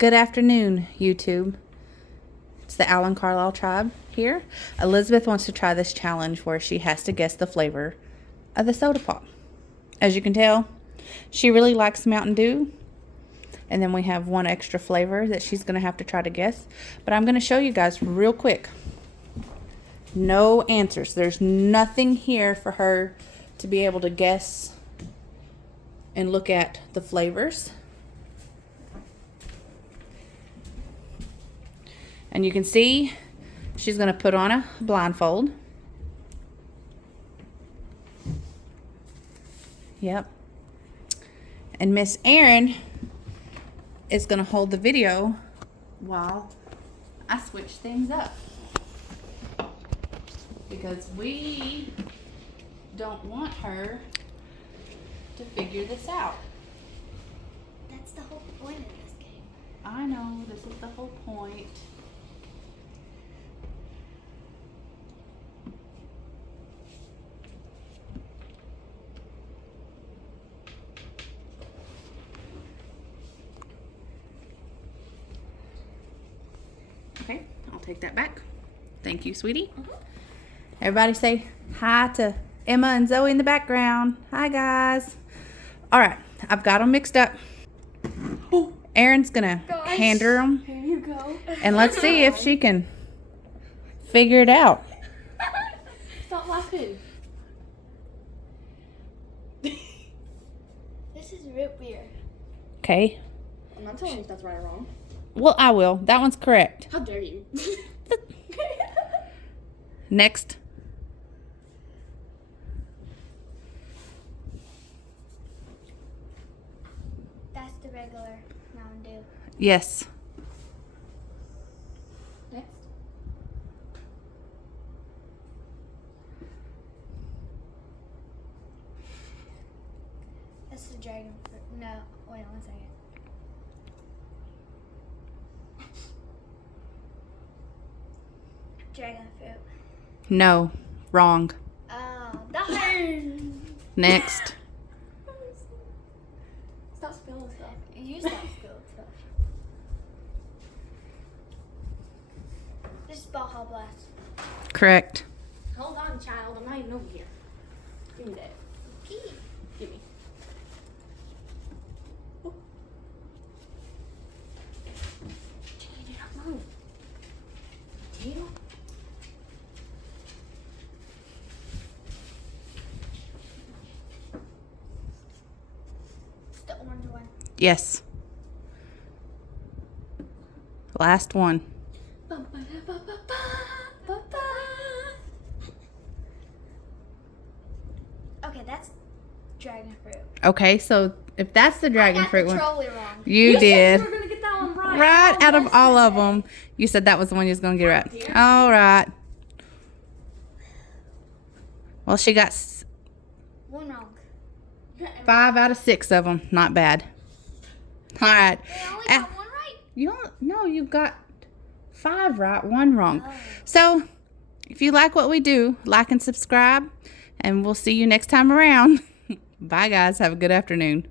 Good afternoon, YouTube. It's the Allen-Carlile tribe here. Elizabeth wants to try this challenge where she has to guess the flavor of the soda pop. As you can tell, she really likes Mountain Dew. And then we have one extra flavor that she's going to have to try to guess. But I'm going to show you guys real quick. No answers. There's nothing here for her to be able to guess and look at the flavors. And you can see she's going to put on a blindfold. Yep. And Miss Erin is going to hold the video while I switch things up. Because we don't want her to figure this out. That's the whole point of this game. I know, this is the whole point. Okay, I'll take that back. Thank you, sweetie. Everybody say hi to Emma and Zoe in the background. Hi, guys. All right, I've got them mixed up. Erin's gonna hand her them. Here you go. And let's see if she can figure it out. Stop laughing. This is root beer. Okay. I'm not telling you if that's right or wrong. Well, I will. That one's correct. How dare you? Next. That's the regular Mountain Dew. Yes. Next. That's the dragon fruit. No, wait 1 second. Dragon fruit. No. Wrong. Oh, darn! Next. Stop spilling stuff. You stop spilling stuff. This is Baja Blast. Correct. Hold on, child. I'm not even over here. Give me that. Pee. Give me. Oh. Change it up, move. Deal. It's the orange one. Yes. Last one. Okay, that's dragon fruit. Okay, so if that's the dragon fruit one, Totally wrong. you did. Said you were gonna get that one right. Right out of all of them, you said that was the one you was gonna get right. All right. Well, she got One wrong. 5 out of 6 of them. Not bad. All right. I only got one right. You don't. No, you got 5 right, 1 wrong. Oh. So, if you like what we do, like and subscribe, and we'll see you next time around. Bye, guys. Have a good afternoon.